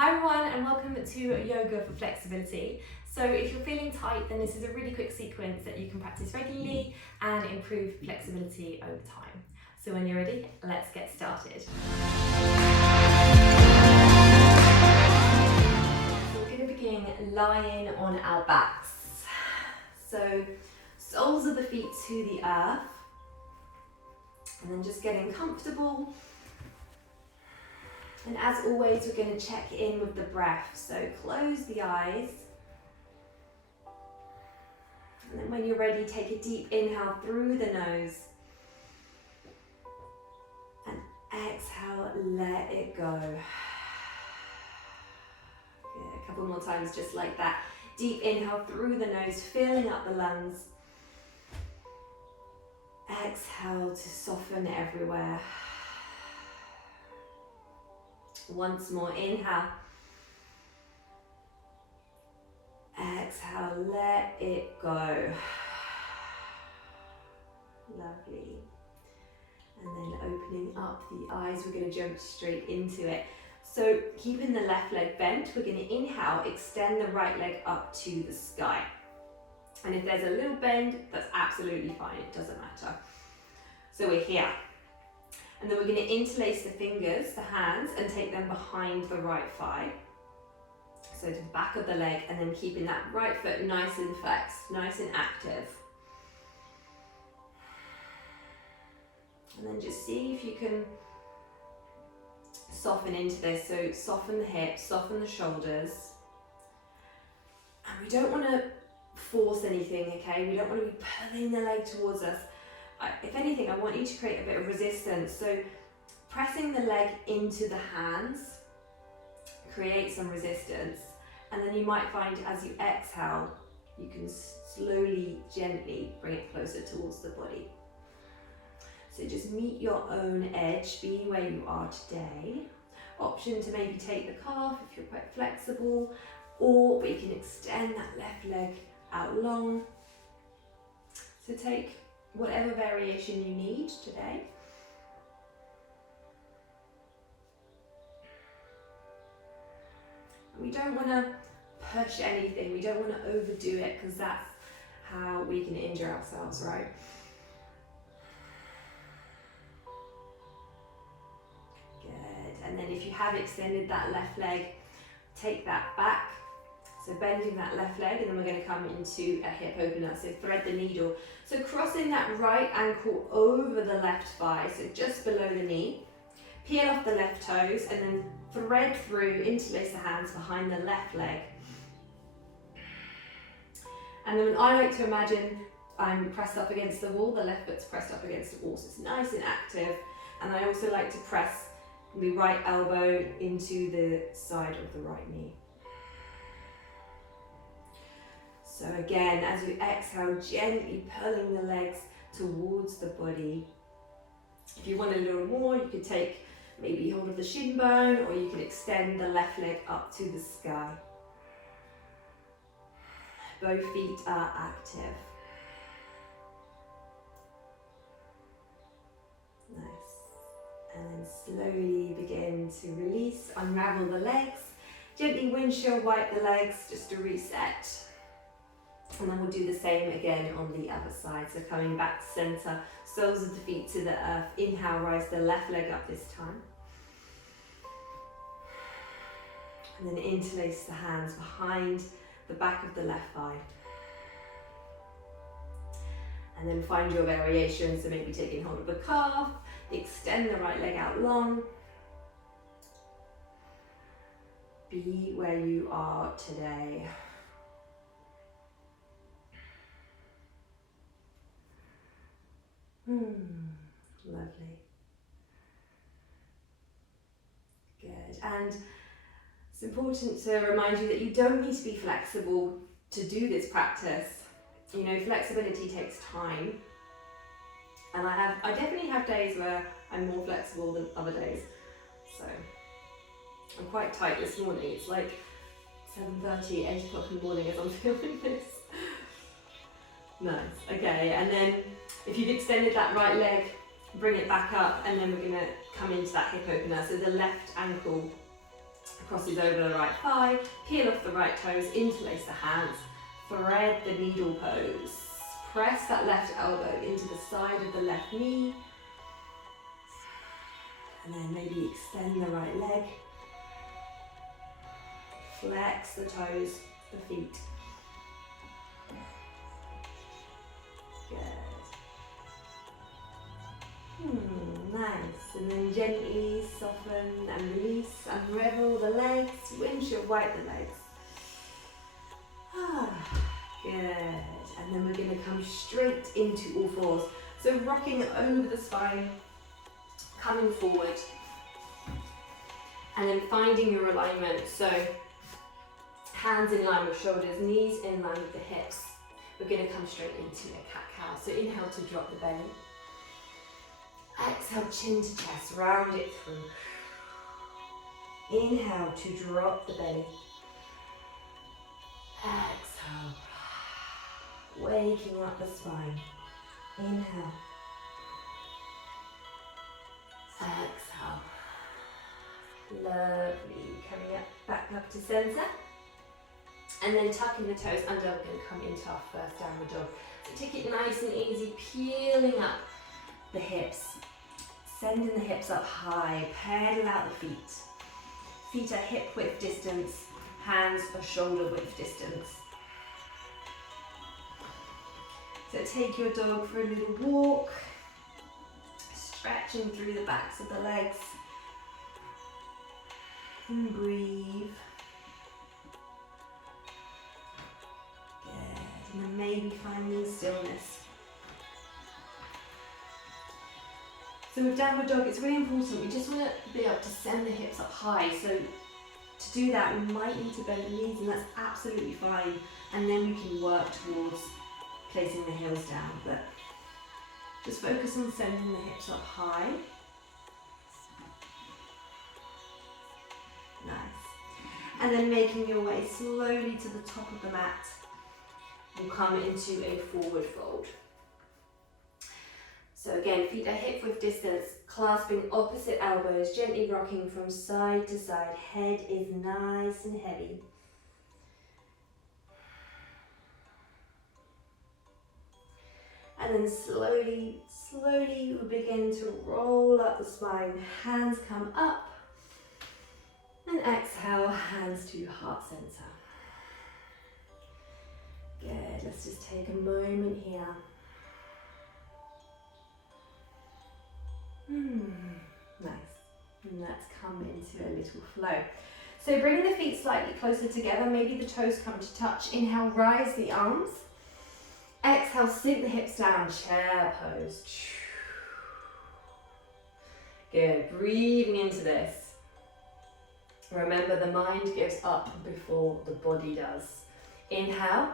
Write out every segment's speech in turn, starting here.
Hi everyone and welcome to Yoga for Flexibility. So if you're feeling tight, then this is a really quick sequence that you can practice regularly and improve flexibility over time. So when you're ready, let's get started. So we're going to begin lying on our backs. So soles of the feet to the earth, and then just getting comfortable. And as always, we're going to check in with the breath. So close the eyes. And then when you're ready, take a deep inhale through the nose. And exhale, let it go. Good. A couple more times just like that. Deep inhale through the nose, filling up the lungs. Exhale to soften everywhere. Once more, inhale. Exhale, let it go. Lovely. And then opening up the eyes, we're going to jump straight into it. So keeping the left leg bent, we're going to inhale, extend the right leg up to the sky. And if there's a little bend, that's absolutely fine, it doesn't matter. So we're here. And then we're going to interlace the fingers, the hands, and take them behind the right thigh. So to the back of the leg, and then keeping that right foot nice and flexed, nice and active. And then just see if you can soften into this. So soften the hips, soften the shoulders. And we don't want to force anything, okay? We don't want to be pulling the leg towards us. If anything, I want you to create a bit of resistance. So pressing the leg into the hands, create some resistance. And then you might find as you exhale, you can slowly, gently bring it closer towards the body. So just meet your own edge, be where you are today. Option to maybe take the calf if you're quite flexible, or we can extend that left leg out long. So take whatever variation you need today. We don't want to push anything, we don't want to overdo it, because that's how we can injure ourselves, right? Good. And then if you have extended that left leg, take that back. So bending that left leg, and then we're going to come into a hip opener. So thread the needle. So crossing that right ankle over the left thigh, so just below the knee. Peel off the left toes, and then thread through, interlace the hands behind the left leg. And then I like to imagine I'm pressed up against the wall, the left foot's pressed up against the wall, so it's nice and active. And I also like to press the right elbow into the side of the right knee. So again, as you exhale, gently pulling the legs towards the body. If you want a little more, you could take maybe hold of the shin bone, or you can extend the left leg up to the sky. Both feet are active. Nice. And then slowly begin to release, unravel the legs. Gently windshield wipe the legs just to reset. And then we'll do the same again on the other side. So coming back to center, soles of the feet to the earth. Inhale, rise the left leg up this time. And then interlace the hands behind the back of the left thigh. And then find your variation. So maybe taking hold of the calf, extend the right leg out long. Be where you are today. Lovely. Good. And it's important to remind you that you don't need to be flexible to do this practice. You know, flexibility takes time. And I definitely have days where I'm more flexible than other days. So I'm quite tight this morning. It's like 7:30, 8 o'clock in the morning as I'm filming this. Nice. Okay, and then if you've extended that right leg, bring it back up, and then we're going to come into that hip opener. So the left ankle crosses over the right thigh, peel off the right toes, interlace the hands, thread the needle pose. Press that left elbow into the side of the left knee, and then maybe extend the right leg. Flex the toes, the feet. Good. Nice. And then gently soften and release, unravel the legs, windshield wipe the legs. Good. And then we're going to come straight into all fours. So rocking over the spine, coming forward, and then finding your alignment. So hands in line with shoulders, knees in line with the hips. We're going to come straight into a cat-cow. So inhale to drop the belly. Exhale, chin to chest, round it through. Inhale to drop the belly. Exhale, waking up the spine. Inhale. Exhale. Lovely. Coming up, back up to center. And then tucking the toes under, we're going to come into our first downward dog. So take it nice and easy, peeling up the hips. Sending the hips up high, pedal out the feet. Feet are hip width distance, hands are shoulder width distance. So take your dog for a little walk, stretching through the backs of the legs. And breathe. Good. And then maybe finding stillness. So with downward dog, it's really important. We just want to be able to send the hips up high. So to do that, we might need to bend the knees, and that's absolutely fine. And then we can work towards placing the heels down. But just focus on sending the hips up high. Nice. And then making your way slowly to the top of the mat. We'll come into a forward fold. So again, feet are hip width distance, clasping opposite elbows, gently rocking from side to side. Head is nice and heavy. And then slowly we begin to roll up the spine. Hands come up. And exhale, hands to heart center. Good, let's just take a moment here. Nice. And let's come into a little flow. So bring the feet slightly closer together. Maybe the toes come to touch. Inhale, rise the arms. Exhale, sink the hips down. Chair pose. Good. Breathing into this. Remember, the mind goes up before the body does. Inhale.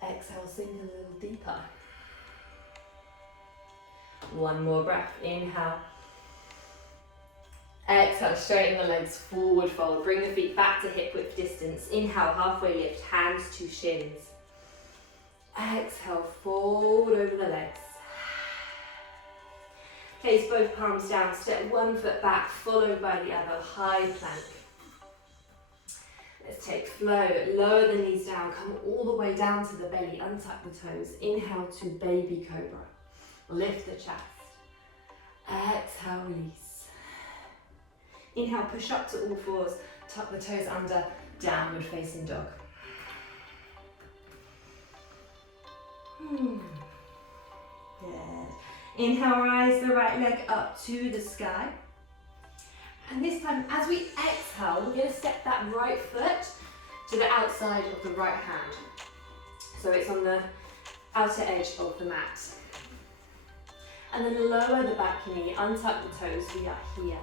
Exhale, sink a little deeper. One more breath. Inhale. Exhale, straighten the legs, forward fold. Bring the feet back to hip width distance. Inhale, halfway lift, hands to shins. Exhale, fold over the legs. Place both palms down, step one foot back, followed by the other, high plank. Let's take flow, lower the knees down, come all the way down to the belly, untuck the toes. Inhale to baby cobra. Lift the chest. Exhale, release. Inhale, push up to all fours, tuck the toes under, downward facing dog. Good. Inhale, rise the right leg up to the sky. And this time, as we exhale, we're going to step that right foot to the outside of the right hand. So it's on the outer edge of the mat. And then lower the back knee, untuck the toes, we are here.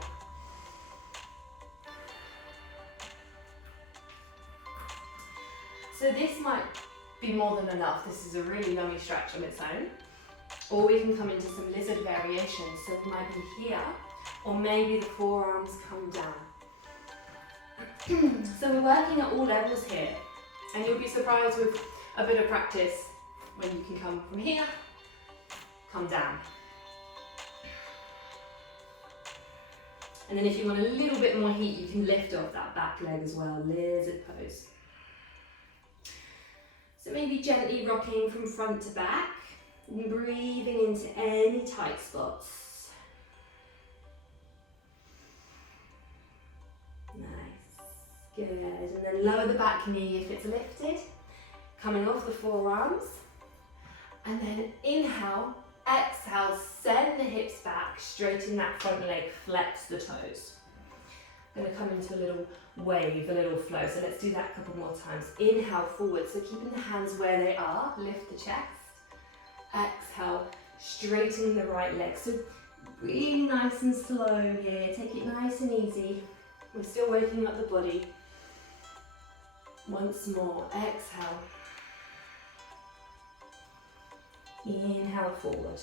So this might be more than enough. This is a really yummy stretch on its own. Or we can come into some lizard variations. So we might be here, or maybe the forearms come down. So we're working at all levels here. And you'll be surprised with a bit of practice when you can come from here, come down. And then if you want a little bit more heat, you can lift off that back leg as well, lizard pose. So maybe gently rocking from front to back and breathing into any tight spots. Nice, good. And then lower the back knee if it's lifted, coming off the forearms. And then inhale, exhale, send the hips back, straighten that front leg, flex the toes. I'm going to come into a little wave, a little flow. So let's do that a couple more times. Inhale, forward. So keeping the hands where they are, lift the chest. Exhale, straighten the right leg. So really nice and slow here. Take it nice and easy. We're still waking up the body. Once more, exhale. Inhale, forward.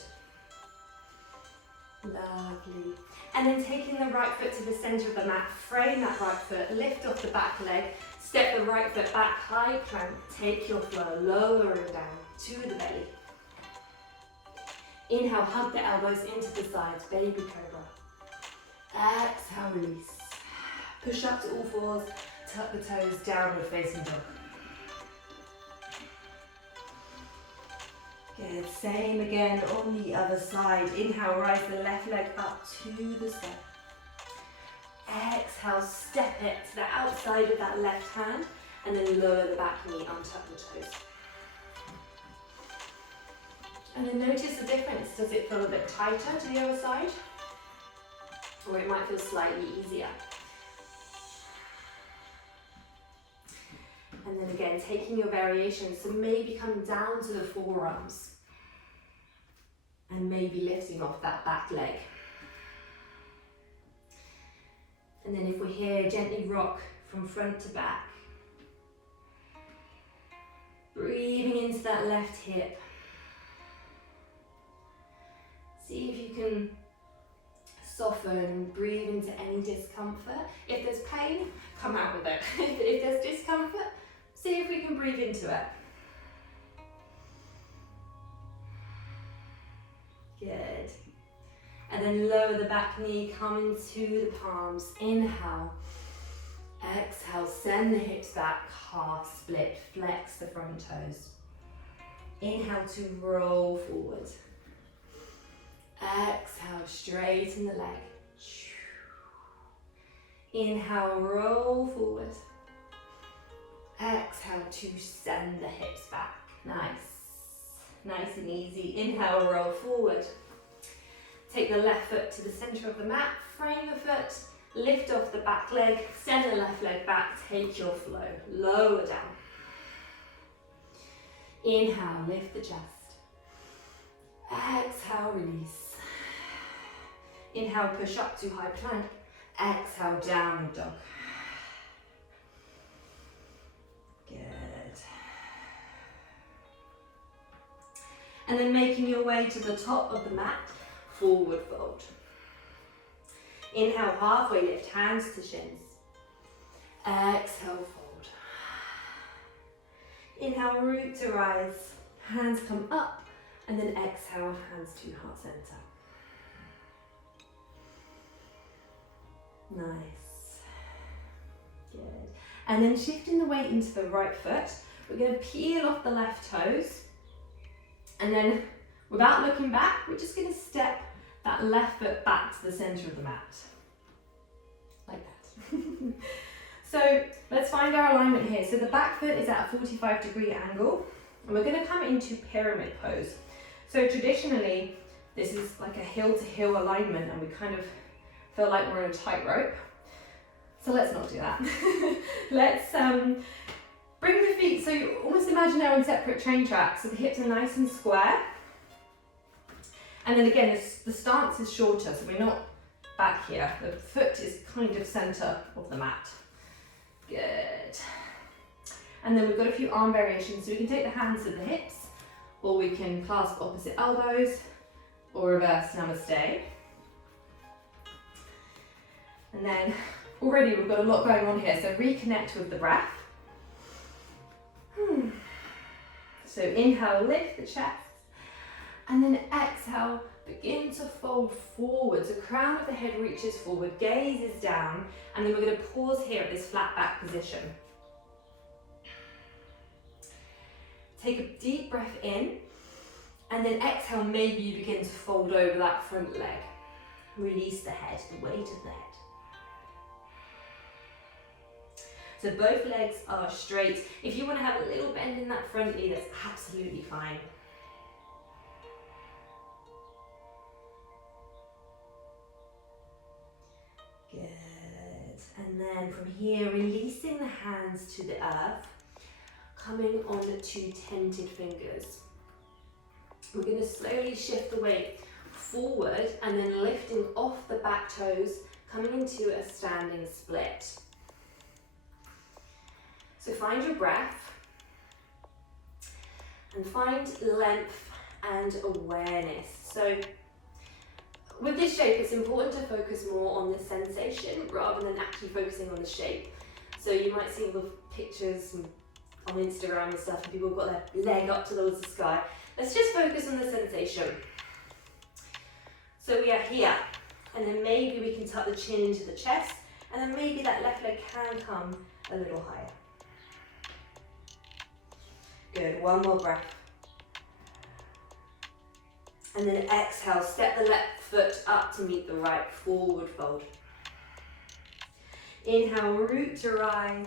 Lovely. And then taking the right foot to the center of the mat, frame that right foot, lift off the back leg, step the right foot back, high plank, take your flow, lowering down to the belly. Inhale, hug the elbows into the sides, baby cobra. Exhale, release. Push up to all fours, tuck the toes, downward facing dog. Good, same again on the other side. Inhale, rise the left leg up to the sky. Exhale, step it to the outside of that left hand and then lower the back knee, untuck the toes. And then notice the difference. Does it feel a bit tighter to the other side? Or it might feel slightly easier. And then again, taking your variation, so maybe coming down to the forearms and maybe lifting off that back leg. And then if we're here, gently rock from front to back. Breathing into that left hip. See if you can soften and breathe into any discomfort. If there's pain, come out with it. If there's discomfort, see if we can breathe into it. Good. And then lower the back knee, come into the palms. Inhale. Exhale, send the hips back, half split, flex the front toes. Inhale to roll forward. Exhale, straighten the leg. Inhale, roll forward. Exhale to send the hips back. Nice and easy. Inhale, roll forward. Take the left foot to the center of the mat, frame the foot, lift off the back leg, send the left leg back, take your flow, lower down. Inhale, lift the chest. Exhale, release. Inhale, push up to high plank. Exhale, downward dog. Good. And then making your way to the top of the mat, forward fold. Inhale, halfway lift, hands to shins. Exhale, fold. Inhale, root to rise, hands come up, and then exhale, hands to heart center. Nice. Good. And then shifting the weight into the right foot, we're going to peel off the left toes. And then, without looking back, we're just going to step that left foot back to the center of the mat. Like that. So, let's find our alignment here. So the back foot is at a 45-degree angle. And we're going to come into pyramid pose. So traditionally, this is like a hill-to-hill alignment, and we kind of feel like we're on a tightrope. So let's not do that. Let's bring the feet, so you almost imagine they're on separate train tracks, so the hips are nice and square. And then again, the stance is shorter, so we're not back here. The foot is kind of center of the mat. Good. And then we've got a few arm variations, so we can take the hands to the hips, or we can clasp opposite elbows, or reverse Namaste. And then already we've got a lot going on here, so reconnect with the breath. So inhale, lift the chest, and then exhale, begin to fold forward. So crown of the head reaches forward, gaze is down, and then we're going to pause here at this flat back position. Take a deep breath in, and then exhale, maybe you begin to fold over that front leg. Release the head, the weight of the head. So both legs are straight. If you want to have a little bend in that front knee, that's absolutely fine. Good. And then from here, releasing the hands to the earth, coming on to tented fingers. We're going to slowly shift the weight forward and then lifting off the back toes, coming into a standing split. So find your breath and find length and awareness. So with this shape, it's important to focus more on the sensation rather than actually focusing on the shape. So you might see all the pictures on Instagram and stuff, and people have got their leg up towards the sky. Let's just focus on the sensation. So we are here, and then maybe we can tuck the chin into the chest, and then maybe that left leg can come a little higher. Good, one more breath. And then exhale, step the left foot up to meet the right, forward fold. Inhale, root to rise.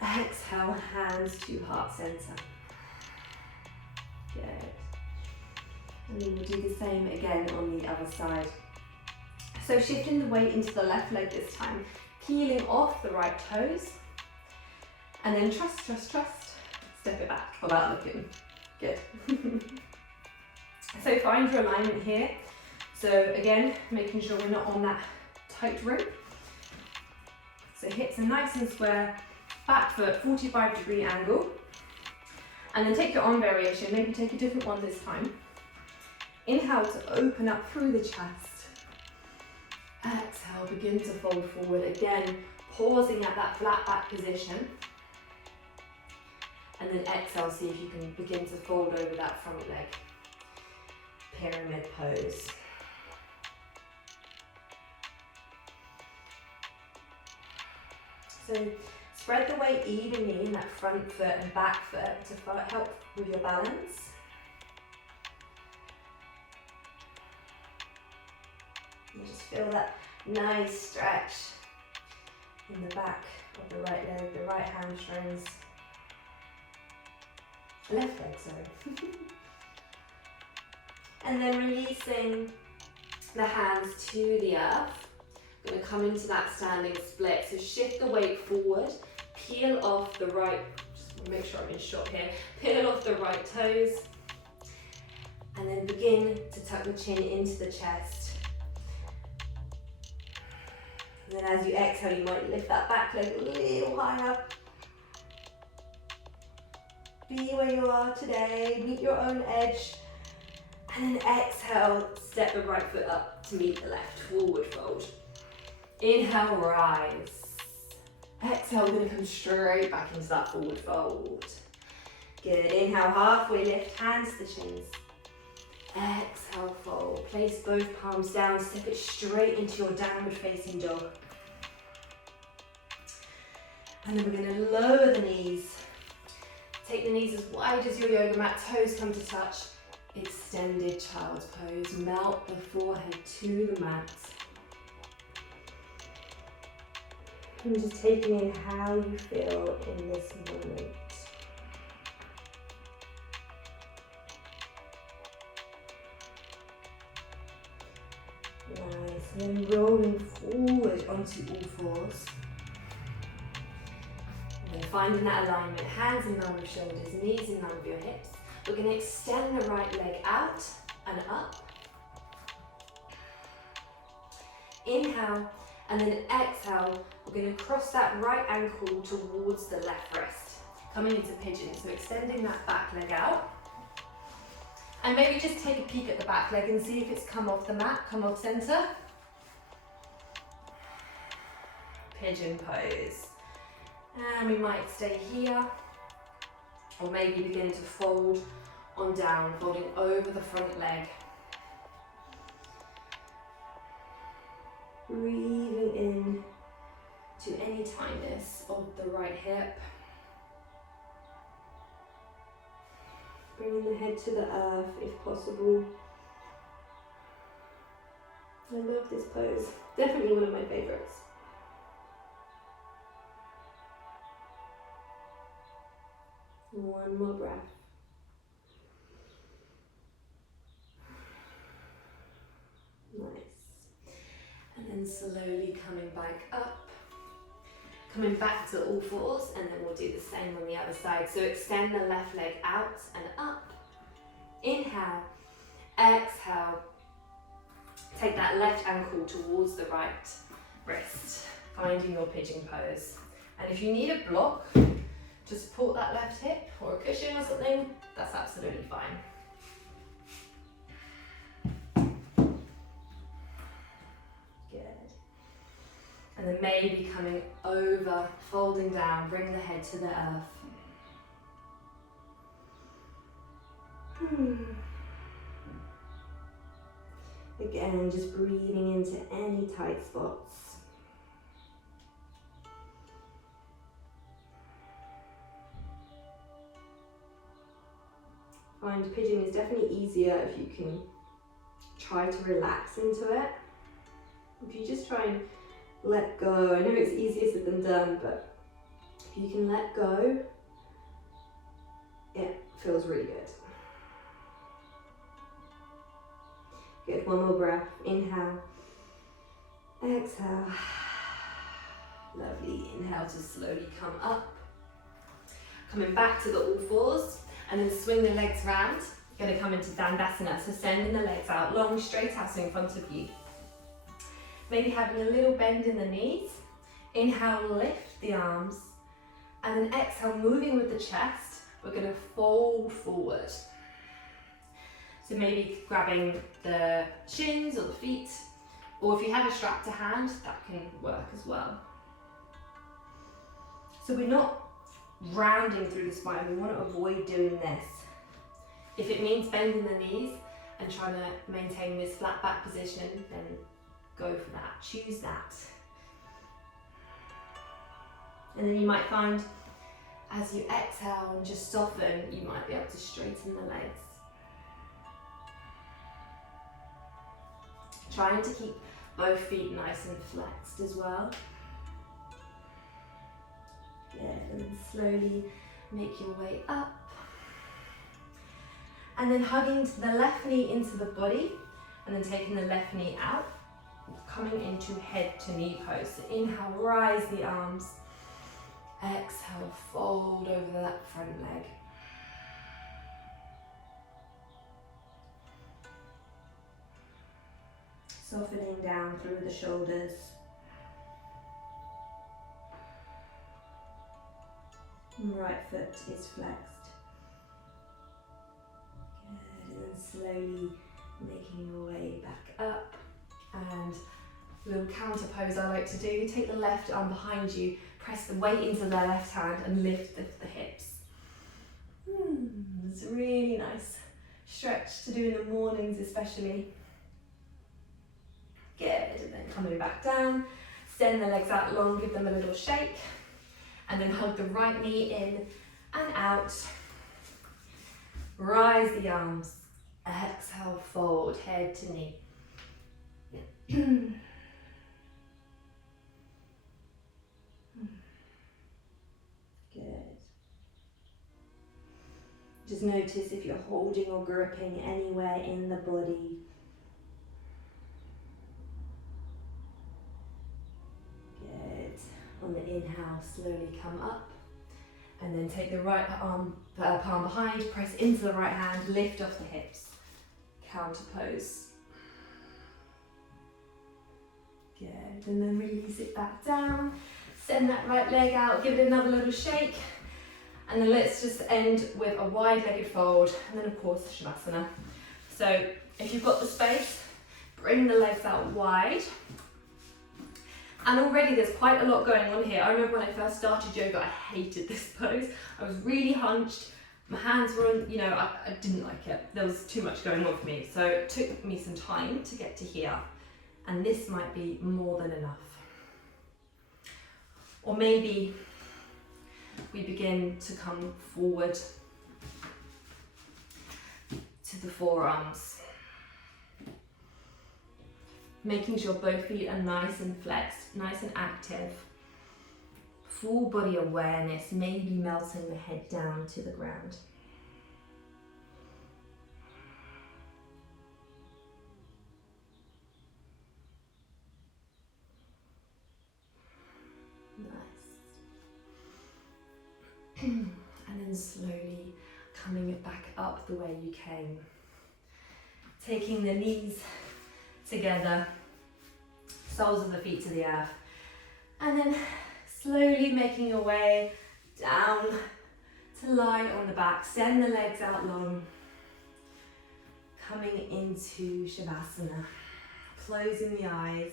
Exhale, hands to heart center. Good. And then we'll do the same again on the other side. So shifting the weight into the left leg this time, peeling off the right toes, and then trust, step it back without looking. Good. So find your alignment here. So again, making sure we're not on that tight rope. So hips are nice and square, back foot 45-degree angle. And then take your arm variation, maybe take a different one this time. Inhale to open up through the chest. Exhale, begin to fold forward. Again, pausing at that flat back position. And then exhale, see if you can begin to fold over that front leg. Pyramid pose. So spread the weight evenly in that front foot and back foot to help with your balance. You just feel that nice stretch in the back of the right leg, the right hamstrings. Left leg, sorry. And then releasing the hands to the earth. Going to come into that standing split. So shift the weight forward, peel off the right, just make sure I'm in shot here, peel off the right toes, and then begin to tuck the chin into the chest. And then as you exhale, you might lift that back leg a little higher. Be where you are today, meet your own edge. And then exhale, step the right foot up to meet the left, forward fold. Inhale, rise. Exhale, we're going to come straight back into that forward fold. Good, inhale, halfway lift, hands to the shins. Exhale, fold. Place both palms down, step it straight into your downward facing dog. And then we're going to lower the knees. Take the knees as wide as your yoga mat, toes come to touch. Extended child's pose, melt the forehead to the mat. And just taking in how you feel in this moment. Nice, and then rolling forward onto all fours. And then finding that alignment, hands in line with shoulders, knees in line with your hips. We're going to extend the right leg out and up. Inhale, and then exhale, we're going to cross that right ankle towards the left wrist, coming into pigeon. So extending that back leg out. And maybe just take a peek at the back leg and see if it's come off the mat, come off center. Pigeon pose. And we might stay here. Or maybe begin to fold on down, folding over the front leg. breathing in to any tightness of the right hip. Bringing the head to the earth if possible. I love this pose. Definitely one of my favorites. One more breath. Nice. And then slowly coming back up. Coming back to all fours, and then we'll do the same on the other side. So extend the left leg out and up. Inhale. Exhale. Take that left ankle towards the right wrist, finding your pigeon pose. And if you need a block to support that left hip or a cushion or something, that's absolutely fine. Good. And then maybe coming over, folding down, bring the head to the earth. Again, just breathing into any tight spots. Find pigeon is definitely easier if you can try to relax into it. If you just try and let go, I know it's easier said than done, but if you can let go, it feels really good. Good, one more breath. Inhale. Exhale. Lovely. Inhale to slowly come up. Coming back to the all fours, and then swing the legs round. You're going to come into Dandasana, so sending the legs out long, straight out in front of you. Maybe having a little bend in the knees. Inhale, lift the arms. And then exhale, moving with the chest, we're going to fold forward. So maybe grabbing the shins or the feet, or if you have a strap to hand, that can work as well. So we're not rounding through the spine, we want to avoid doing this. If it means bending the knees and trying to maintain this flat back position, then go for that, choose that. And then you might find as you exhale and just soften, you might be able to straighten the legs. Trying to keep both feet nice and flexed as well. Good, and then slowly make your way up. And then hugging the left knee into the body, and then taking the left knee out, coming into head to knee pose. So inhale, rise the arms. Exhale, fold over that front leg. Softening down through the shoulders. And right foot is flexed. Good, and then slowly making your way back up. And a little counter pose I like to do. Take the left arm behind you, press the weight into the left hand and lift the hips. It's a really nice stretch to do in the mornings especially. Good, and then coming back down, send the legs out long, give them a little shake, and then hug the right knee in and out. Rise the arms, exhale, fold, head to knee. Good. Just notice if you're holding or gripping anywhere in the body. On the inhale, slowly come up, and then take the right arm, palm behind, press into the right hand, lift off the hips, counter pose. Good, and then release it back down, send that right leg out, give it another little shake, and then let's just end with a wide-legged fold, and then of course Shavasana. So if you've got the space, bring the legs out wide. And already there's quite a lot going on here. I remember when I first started yoga, I hated this pose. I was really hunched. My hands were on, I didn't like it. There was too much going on for me. So it took me some time to get to here. And this might be more than enough. Or maybe we begin to come forward to the forearms. Making sure both feet are nice and flexed, nice and active. Full body awareness, maybe melting the head down to the ground. And then slowly coming back up the way you came. Taking the knees together, soles of the feet to the earth. And then slowly making your way down to lie on the back. Send the legs out long. Coming into Shavasana. Closing the eyes.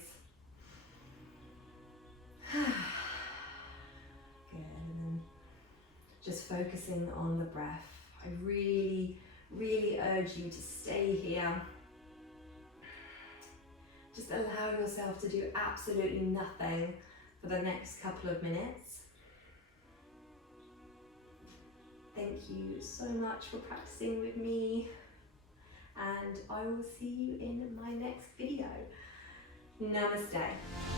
Good. And then just focusing on the breath. I really, really urge you to stay here. Just allow yourself to do absolutely nothing for the next couple of minutes. Thank you so much for practicing with me, and I will see you in my next video. Namaste.